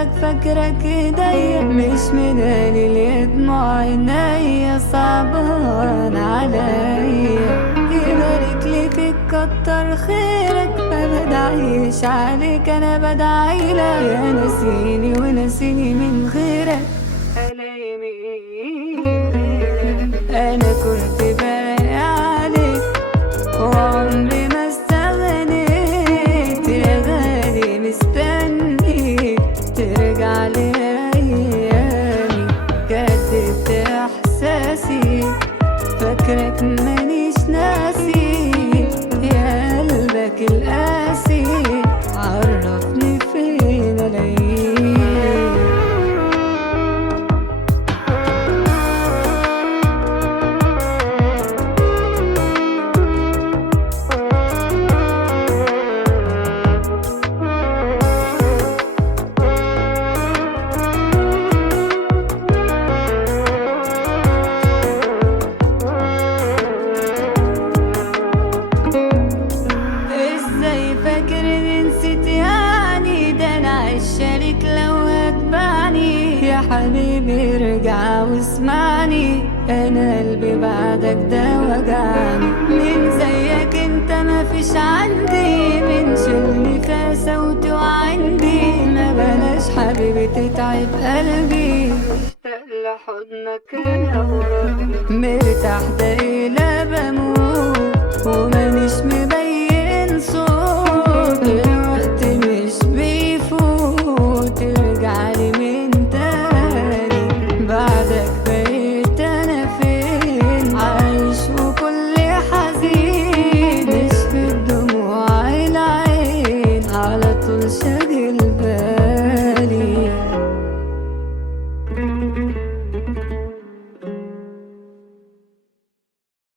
بعدك فاكرك ايديا، مش منالي لدموع عينيا، صعبان عليا. يبارك لي فيك كتر خيرك، ما بدعيش عليك انا بدعيلك، يا ناسيني وناسيني من غيرك، انا كنت باقي عليك وعمري ما استغنيت، يا غالي مستنيك ترجع لي ايامي، كدبت احساسي فاكرك مانيش ناسي، يا قلبك القاسي عرفني فين الاقيك. فاكرني نسيت يعني، ده انا عالشريك لو هتبعني، يا حبيبي ارجع واسمعني، انا قلبي بعدك ده وجعني، مين زيك انت مفيش عندي، من شلني فاسة وتوعندي، ما بلاش حبيبي تتعب قلبي، مشتاق لحضنك انا وراك، مرتاح دايلا بموت ومانيش مبين صوت، الوقت مش بيفوت ترجعلي من تاني، بعدك بقيت انا فين عايش وكل حزين، مش في الدموع العين على طول شاغل